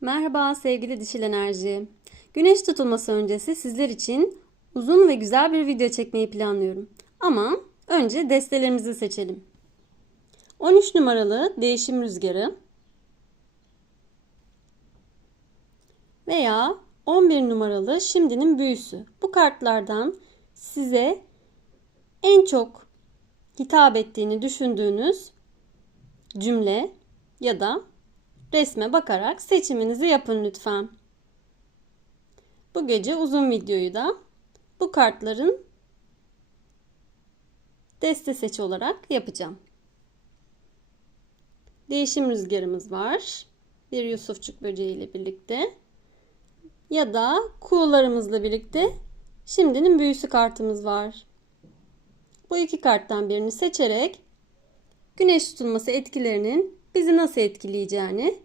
Merhaba sevgili dişil enerji. Güneş tutulması öncesi sizler için uzun ve güzel bir video çekmeyi planlıyorum. Ama önce destelerimizi seçelim. 13 numaralı değişim rüzgarı veya 11 numaralı şimdinin büyüsü. Bu kartlardan size en çok hitap ettiğini düşündüğünüz cümle ya da resme bakarak seçiminizi yapın lütfen. Bu gece uzun videoyu da bu kartların deste seç olarak yapacağım. Değişim rüzgarımız var. Bir Yusufçuk böceği ile birlikte. Ya da kuğularımızla birlikte şimdinin büyüsü kartımız var. Bu iki karttan birini seçerek güneş tutulması etkilerinin bizi nasıl etkileyeceğini